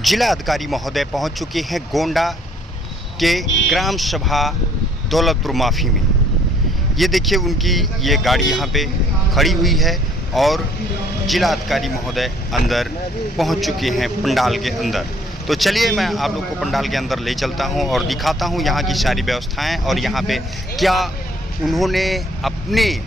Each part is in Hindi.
जिला अधिकारी महोदय पहुंच चुके हैं गोंडा के ग्राम सभा दौलतपुर माफी में। ये देखिए उनकी ये गाड़ी यहाँ पे खड़ी हुई है और जिला अधिकारी महोदय अंदर पहुंच चुके हैं पंडाल के अंदर। तो चलिए मैं आप लोग को पंडाल के अंदर ले चलता हूं और दिखाता हूं यहाँ की सारी व्यवस्थाएं और यहाँ पे क्या उन्होंने अपने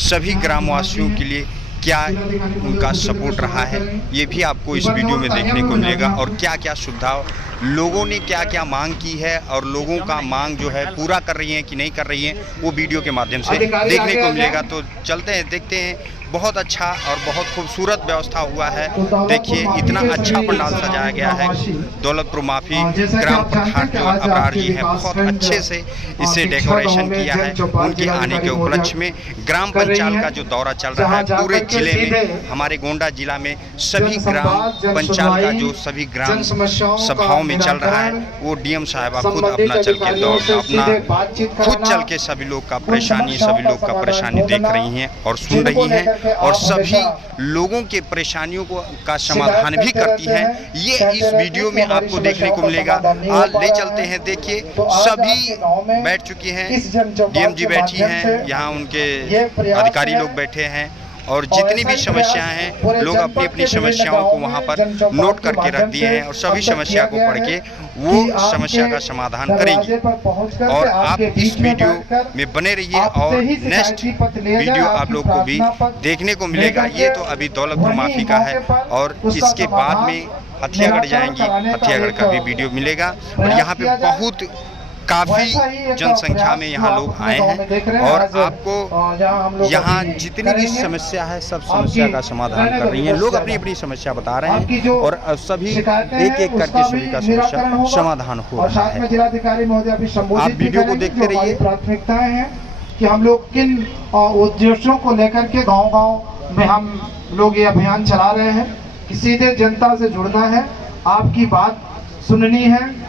सभी ग्रामवासियों के लिए क्या उनका सपोर्ट रहा है, ये भी आपको इस वीडियो में देखने को मिलेगा। और क्या क्या सुविधा लोगों ने क्या क्या मांग की है और लोगों का मांग जो है पूरा कर रही हैं कि नहीं कर रही हैं, वो वीडियो के माध्यम से देखने को मिलेगा। तो चलते हैं, देखते हैं। बहुत अच्छा और बहुत खूबसूरत व्यवस्था हुआ है। देखिए इतना अच्छा पंडाल सजाया गया है। दौलतपुर माफी ग्राम प्रधान जो अबरार जी हैं, बहुत अच्छे से इसे डेकोरेशन किया है। उनके आने के उपलक्ष्य में ग्राम पंचायत का जो दौरा चल रहा है पूरे जिले में, हमारे गोंडा जिला में सभी ग्राम पंचायत का जो सभी ग्राम सभाओं में चल रहा है, वो डीएम साहिबा खुद अपना चल के सभी लोग का परेशानी देख रही हैं और सुन रही हैं और सभी लोगों के परेशानियों का समाधान भी करती हैं। ये इस वीडियो में आपको देखने को मिलेगा। आज ले चलते हैं, देखिए सभी बैठ चुके हैं, डीएम जी बैठी हैं, यहाँ उनके अधिकारी लोग बैठे हैं और जितनी भी समस्याएं हैं लोग अपनी अपनी समस्याओं को वहां पर नोट करके रख दिए हैं और सभी समस्या को पढ़ के वो समस्या का समाधान करेंगे। और आप इस वीडियो में बने रहिए और नेक्स्ट वीडियो आप लोग को भी देखने को मिलेगा। ये तो अभी दौलतपुर माफी का है और इसके बाद में हथियागढ़ जाएंगी, हथियागढ़ का भी वीडियो मिलेगा। और यहाँ पे बहुत काफ़ी जनसंख्या में यहाँ लोग आए हैं और आपको यहाँ जितनी भी समस्या है सब समस्या का समाधान कर रही हैं। लोग अपनी अपनी समस्या बता रहे हैं और सभी एक एक करके सभी का समस्या समाधान हो रहा है। आप वीडियो को देखते रहिए। प्राथमिकताएं हैं कि हम लोग किन उद्देश्यों को लेकर के गाँव-गाँव में हम लोग ये अभियान चला रहे हैं कि सीधे जनता से जुड़ना है, आपकी बात सुननी है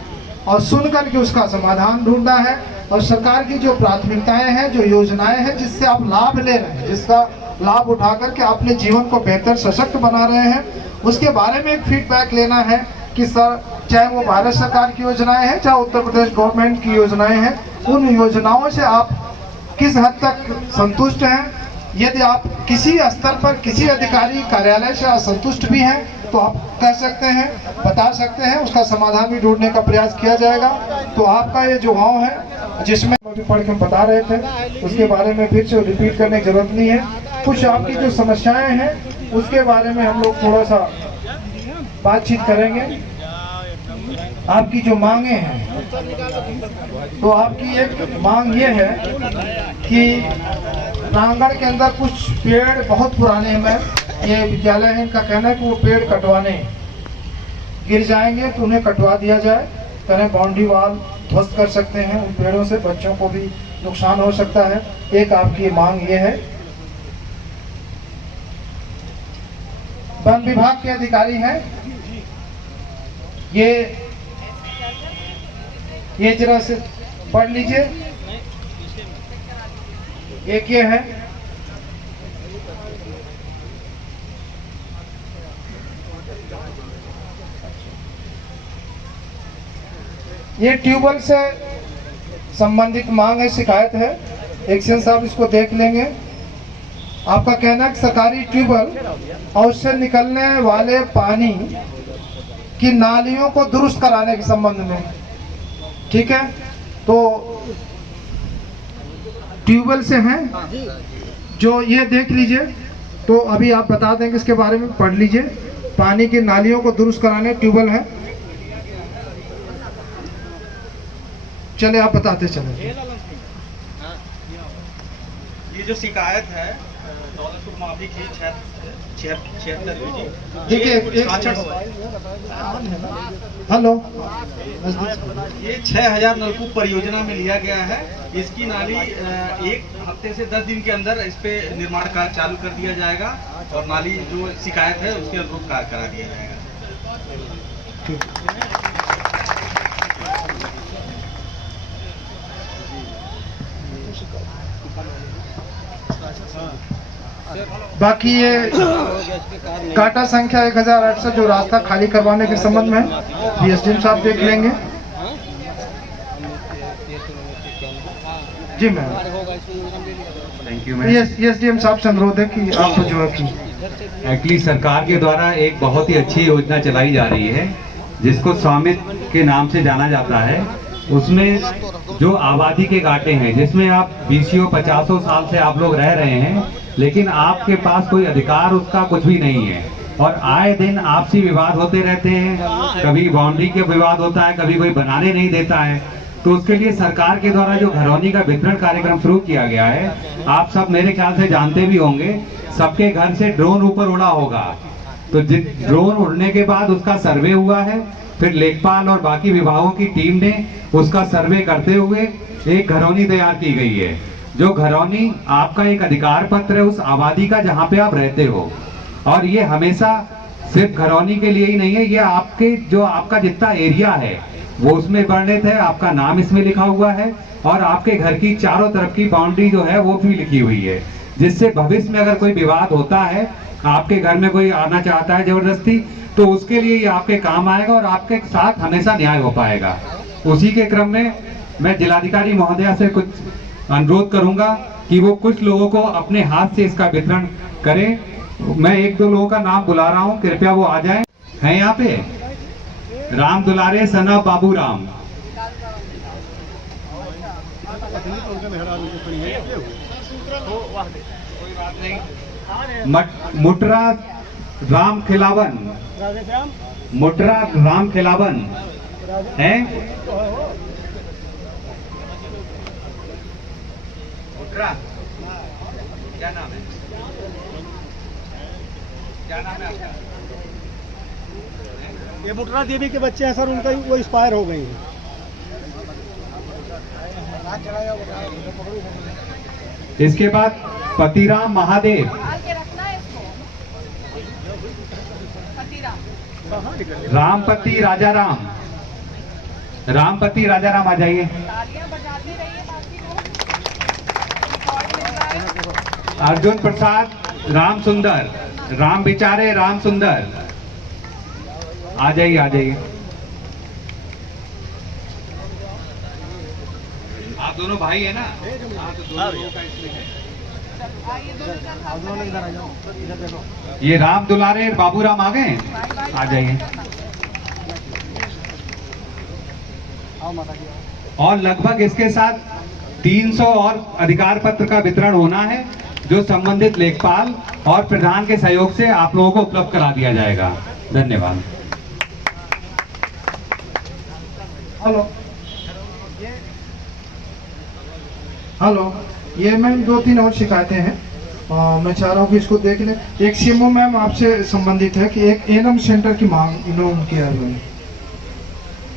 और सुन करके उसका समाधान ढूंढना है। और सरकार की जो प्राथमिकताएं हैं, जो योजनाएं हैं जिससे आप लाभ ले रहे हैं, जिसका लाभ उठा करके अपने जीवन को बेहतर सशक्त बना रहे हैं, उसके बारे में एक फीडबैक लेना है कि सर चाहे वो भारत सरकार की योजनाएं हैं, चाहे उत्तर प्रदेश गवर्नमेंट की योजनाएं हैं, उन योजनाओं से आप किस हद तक संतुष्ट हैं। यदि आप किसी स्तर पर किसी अधिकारी कार्यालय से असंतुष्ट भी हैं तो आप कह सकते हैं, बता सकते हैं, उसका समाधान भी ढूंढने का प्रयास किया जाएगा। तो आपका ये जो गांव है जिसमें अभी पढ़ के हम बता रहे थे, उसके बारे में फिर से रिपीट करने की जरूरत नहीं है। कुछ आपकी जो समस्याएं हैं उसके बारे में हम लोग थोड़ा सा बातचीत करेंगे। आपकी जो मांगे हैं, तो आपकी एक मांग ये है कि प्रांगण के अंदर कुछ पेड़ बहुत पुराने हैं, ये विद्यालय है, इनका कहना है कि वो पेड़ कटवाने गिर जाएंगे तो उन्हें कटवा दिया जाए। करें बाउंड्री वाल ध्वस्त कर सकते हैं, उन पेड़ों से बच्चों को भी नुकसान हो सकता है। एक आपकी मांग ये है। वन विभाग के अधिकारी हैं, ये जरा से पढ़ लीजिए। एक ये है, ये ट्यूबवेल से संबंधित मांग है, शिकायत है। एक्शन साहब इसको देख लेंगे। आपका कहना है कि सरकारी ट्यूबवेल और उससे निकलने वाले पानी की नालियों को दुरुस्त कराने के संबंध में, ठीक है। तो ट्यूबवेल से हैं जो ये देख लीजिए, तो अभी आप बता देंगे इसके बारे में, पढ़ लीजिए। पानी की नालियों को दुरुस्त कराने ट्यूबवेल है। चले आप बताते चले। ये जो शिकायत है दौलतपुर माफी की 76 देखिए, हेलो, ये 6000 नलकूप परियोजना में लिया गया है। इसकी नाली एक हफ्ते से 10 दिन के अंदर इस पे निर्माण कार्य चालू कर दिया जाएगा और नाली जो शिकायत है उसके अनुरूप कार्य करा दिया जाएगा। बाकी ये काटा संख्या 1068 जो रास्ता खाली करवाने के संबंध में बीएसडीएम साहब देख लेंगे। जी ma'am, thank you ma'am. SDM साहब से अनुरोध है कि आप जो है कि एक्चुअली सरकार के द्वारा एक बहुत ही अच्छी योजना चलाई जा रही है जिसको स्वामित्व के नाम से जाना जाता है। उसमें जो आबादी के कांटे हैं, जिसमें आप 20-50 साल से आप लोग रह रहे हैं, लेकिन आपके पास कोई अधिकार उसका कुछ भी नहीं है, और आए दिन आपसी विवाद होते रहते हैं। कभी बाउंड्री के विवाद होता है, कभी कोई बनाने नहीं देता है। तो उसके लिए सरकार के द्वारा जो घरौनी का वितरण कार्यक्रम शुरू किया गया है, आप सब मेरे ख्याल से जानते भी होंगे, सबके घर से ड्रोन ऊपर उड़ा होगा। तो ड्रोन उड़ने के बाद उसका सर्वे हुआ है, फिर लेखपाल और बाकी विभागों की टीम ने उसका सर्वे करते हुए एक घरौनी तैयार की गई है। जो घरौनी आपका एक अधिकार पत्र है उस आबादी का जहाँ पे आप रहते हो, और ये हमेशा सिर्फ घरौनी के लिए ही नहीं है, ये आपके जो आपका जितना एरिया है वो उसमें वर्णित है, आपका नाम इसमें लिखा हुआ है, और आपके घर की चारों तरफ की बाउंड्री जो है वो भी लिखी हुई है, जिससे भविष्य में अगर कोई विवाद होता है, आपके घर में कोई आना चाहता है जबरदस्ती, तो उसके लिए ये आपके काम आएगा और आपके साथ हमेशा न्याय हो पाएगा। उसी के क्रम में मैं जिलाधिकारी महोदया से कुछ अनुरोध करूंगा कि वो कुछ लोगों को अपने हाथ से इसका वितरण करें। मैं 1-2 लोगों का नाम बुला रहा हूं, कृपया वो आ जाएं। हैं यहाँ पे राम दुलारे सना बाबू राम, मुटरा राम खिलावन, मुटरा राम खिलावन है। मुटरा क्या नाम है? क्या नाम है आपका? ये मुटरा देवी के बच्चे हैं सर, उनका वो एक्सपायर हो गई है। इसके बाद पतिराम महादेव, रामपति राजाराम, रामपति राजाराम आ जाइए। अर्जुन प्रसाद राम सुंदर, राम बिचारे राम सुंदर, आ जाइए आ जाइए। आप दोनों भाई है ना? हाँ, तो दोनों लोगों का इसमें है। ये राम दुलारे बाबूराम आ गए, आ जाइए। और लगभग इसके साथ 300 और अधिकार पत्र का वितरण होना है, जो संबंधित लेखपाल और प्रधान के सहयोग से आप लोगों को उपलब्ध करा दिया जाएगा। धन्यवाद। हेलो हेलो, ये मैम 2-3 और शिकायतें हैं, मैं चाह रहा हूँ कि इसको देख लें। एक सीएमओ मैम आपसे संबंधित है कि एक एनएम सेंटर की मांग इन्होंने किया है।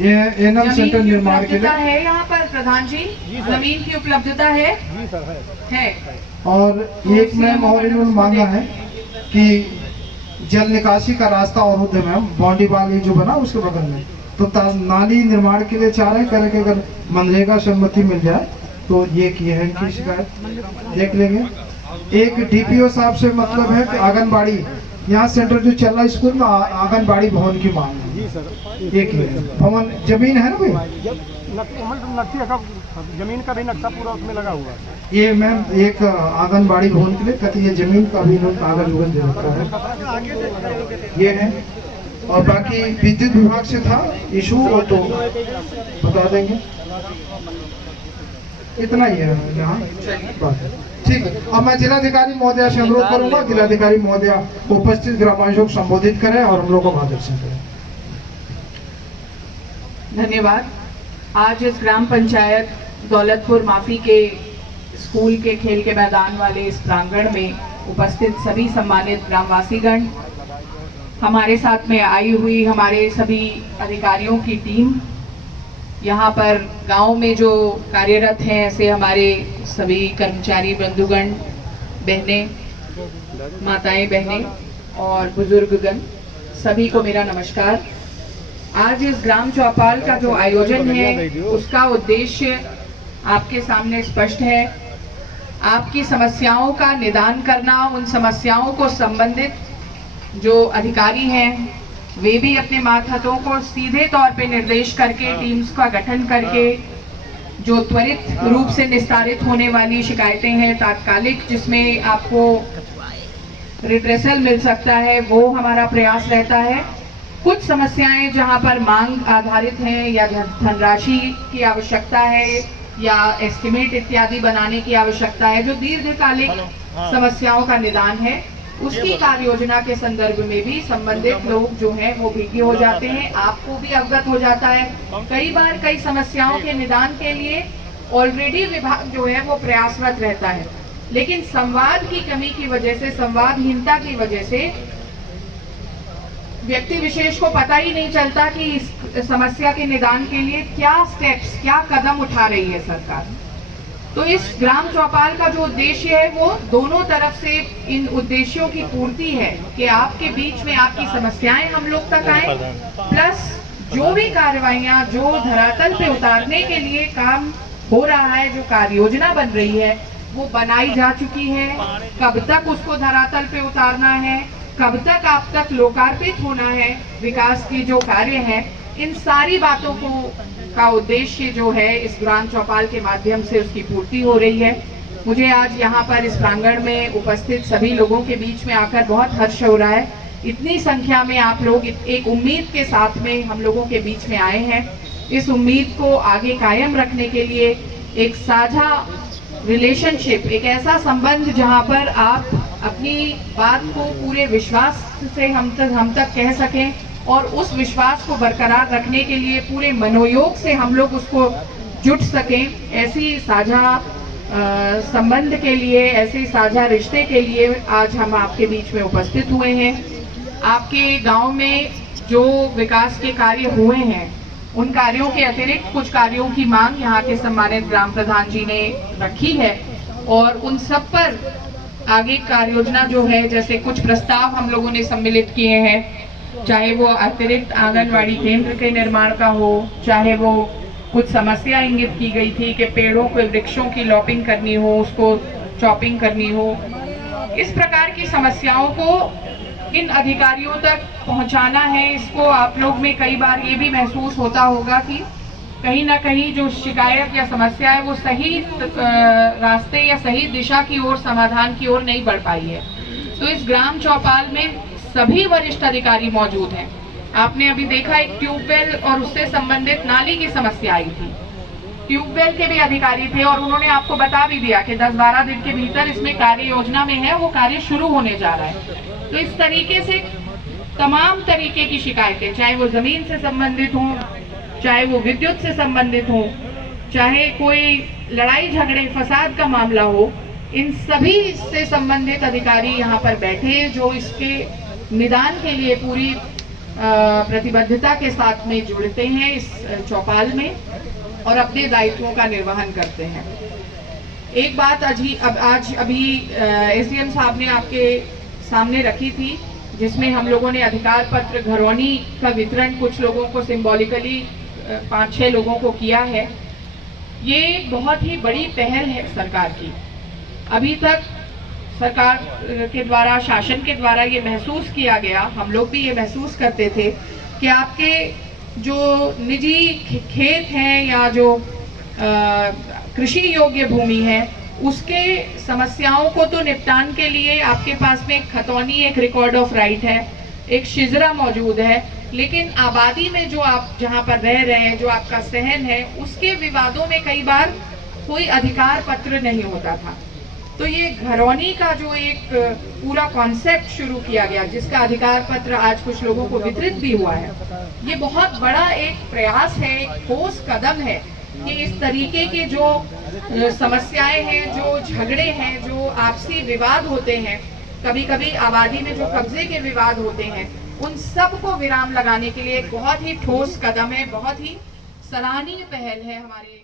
ये एनएम सेंटर निर्माण के लिए है यहाँ पर प्रधान जी, जमीन की उपलब्धता है? जी सर है। और एक मैम और इन्होंने मांगा है कि जल निकासी का रास्ता और होते मैम बाउंड्री वाली जो बना उसके बगल में, तो नाली निर्माण के लिए चाह रहे हैं करके, अगर मनरेगा से अनुमति मिल जाए तो ये किए हैं इनकी शिकायत, देख लेंगे। एक डीपीओ साहब से मतलब है कि आंगनबाड़ी यहाँ सेंटर जो चल रहा है स्कूल में आंगनबाड़ी भवन की मांग है। जी सर, एक भवन जमीन है ना भाई, जमीन का भी नक्शा पूरा उसमें लगा हुआ है। ये मैम एक आंगनबाड़ी भवन के लिए कहती है, जमीन का भी इन्होंने कागज उगज दे रखा है, ये है। और बाकी विद्युत विभाग से था इशू, और तो बता देंगे, इतना ही है यहाँ बात। ठीक है, अब मैं जिलाधिकारी महोदया से अनुरोध करूंगा, जिलाधिकारी महोदया उपस्थित ग्रामवासियों को संबोधित करें और हम लोग को मार्गदर्शन करें। धन्यवाद। आज इस ग्राम पंचायत दौलतपुर माफी के स्कूल के खेल के मैदान वाले इस प्रांगण में उपस्थित सभी सम्मानित ग्रामवासीगण, हमारे साथ में आई हुई हमारे सभी अधिकारियों की टीम, यहाँ पर गांव में जो कार्यरत हैं ऐसे हमारे सभी कर्मचारी बंधुगण, बहनें, माताएं बहनें और बुजुर्गगण, सभी को मेरा नमस्कार। आज इस ग्राम चौपाल का जो आयोजन है उसका उद्देश्य आपके सामने स्पष्ट है। आपकी समस्याओं का निदान करना, उन समस्याओं को संबंधित जो अधिकारी हैं वे भी अपने मातहतों को सीधे तौर पे निर्देश करके टीम्स का गठन करके जो त्वरित रूप से निस्तारित होने वाली शिकायतें हैं तात्कालिक, जिसमें आपको रिड्रेसल मिल सकता है, वो हमारा प्रयास रहता है। कुछ समस्याएं जहां पर मांग आधारित हैं या धनराशि की आवश्यकता है या एस्टिमेट इत्यादि बनाने की आवश्यकता है, जो दीर्घकालिक समस्याओं का निदान है, उसकी कार्य योजना के संदर्भ में भी संबंधित लोग जो हैं वो बिजी हो जाते हैं, आपको भी अवगत हो जाता है। कई बार कई समस्याओं के निदान के लिए ऑलरेडी विभाग जो है वो प्रयासरत रहता है, लेकिन संवाद की कमी की वजह से, संवादहीनता की वजह से व्यक्ति विशेष को पता ही नहीं चलता कि इस समस्या के निदान के लिए क्या स्टेप्स, क्या कदम उठा रही है सरकार। तो इस ग्राम चौपाल का जो उद्देश्य है वो दोनों तरफ से इन उद्देश्यों की पूर्ति है कि आपके बीच में आपकी समस्याएं हम लोग तक आए, प्लस जो भी कार्रवाइयां जो धरातल पे उतारने के लिए काम हो रहा है, जो कार्य योजना बन रही है वो बनाई जा चुकी है। कब तक उसको धरातल पे उतारना है, कब तक आप तक लोकार्पित होना है, विकास की जो कार्य है, इन सारी बातों का उद्देश्य जो है इस ग्राम चौपाल के माध्यम से उसकी पूर्ति हो रही है। मुझे आज यहाँ पर इस प्रांगण में उपस्थित सभी लोगों के बीच में आकर बहुत हर्ष हो रहा है। इतनी संख्या में आप लोग एक उम्मीद के साथ में हम लोगों के बीच में आए हैं। इस उम्मीद को आगे कायम रखने के लिए एक साझा रिलेशनशिप, एक ऐसा संबंध जहां पर आप अपनी बात को पूरे विश्वास से हम तक कह सकें और उस विश्वास को बरकरार रखने के लिए पूरे मनोयोग से हम लोग उसको जुट सकें, ऐसी साझा संबंध के लिए, ऐसे साझा रिश्ते के लिए आज हम आपके बीच में उपस्थित हुए हैं। आपके गांव में जो विकास के कार्य हुए हैं उन कार्यों के अतिरिक्त कुछ कार्यों की मांग यहाँ के सम्मानित ग्राम प्रधान जी ने रखी है और उन सब पर आगे कार्य योजना जो है, जैसे कुछ प्रस्ताव हम लोगों ने सम्मिलित किए हैं, चाहे वो अतिरिक्त आंगनवाड़ी केंद्र के निर्माण का हो, चाहे वो कुछ समस्या इंगित की गई थी कि पेड़ों को, वृक्षों की लॉपिंग करनी हो, उसको चॉपिंग करनी हो, इस प्रकार की समस्याओं को इन अधिकारियों तक पहुंचाना है। इसको आप लोग में कई बार ये भी महसूस होता होगा कि कहीं ना कहीं जो शिकायत या समस्या है वो सही रास्ते या सही दिशा की ओर, समाधान की ओर नहीं बढ़ पाई है। तो इस ग्राम चौपाल में सभी वरिष्ठ अधिकारी मौजूद हैं। आपने अभी देखा एक ट्यूबवेल और उससे संबंधित नाली की समस्या आई थी, ट्यूबवेल के भी अधिकारी थे और उन्होंने आपको बता भी दिया कि 10-12 दिन के भीतर इसमें कार्य योजना में है, वो कार्य शुरू होने जा रहा है। तो इस तरीके से तमाम तरीके की शिकायतें, चाहे वो जमीन से संबंधित हों, चाहे वो विद्युत से संबंधित हो, चाहे कोई लड़ाई झगड़े फसाद का मामला हो, इन सभी से संबंधित अधिकारी यहाँ पर बैठे हैं जो इसके निदान के लिए पूरी प्रतिबद्धता के साथ में जुड़ते हैं इस चौपाल में और अपने दायित्वों का निर्वहन करते हैं। एक बात आज अभी एसडीएम साहब ने आपके सामने रखी थी, जिसमें हम लोगों ने अधिकार पत्र घरौनी का वितरण कुछ लोगों को सिंबॉलिकली 5-6 लोगों को किया है। ये बहुत ही बड़ी पहल है सरकार की। अभी तक सरकार के द्वारा, शासन के द्वारा ये महसूस किया गया, हम लोग भी ये महसूस करते थे कि आपके जो निजी खेत हैं या जो कृषि योग्य भूमि है उसके समस्याओं को तो निपटान के लिए आपके पास में एक खतौनी, एक रिकॉर्ड ऑफ राइट है, एक शिजरा मौजूद है, लेकिन आबादी में जो आप जहां पर रह रहे हैं, जो आपका सहन है, उसके विवादों में कई बार कोई अधिकार पत्र नहीं होता था। तो ये घरौनी का जो एक पूरा कॉन्सेप्ट शुरू किया गया, जिसका अधिकार पत्र आज कुछ लोगों को वितरित भी हुआ है, ये बहुत बड़ा एक प्रयास है, एक ठोस कदम है कि इस तरीके के जो समस्याएं हैं, जो झगड़े हैं, जो आपसी विवाद होते हैं, कभी कभी आबादी में जो कब्जे के विवाद होते हैं, उन सब को विराम लगाने के लिए एक बहुत ही ठोस कदम है, बहुत ही सराहनीय पहल है हमारे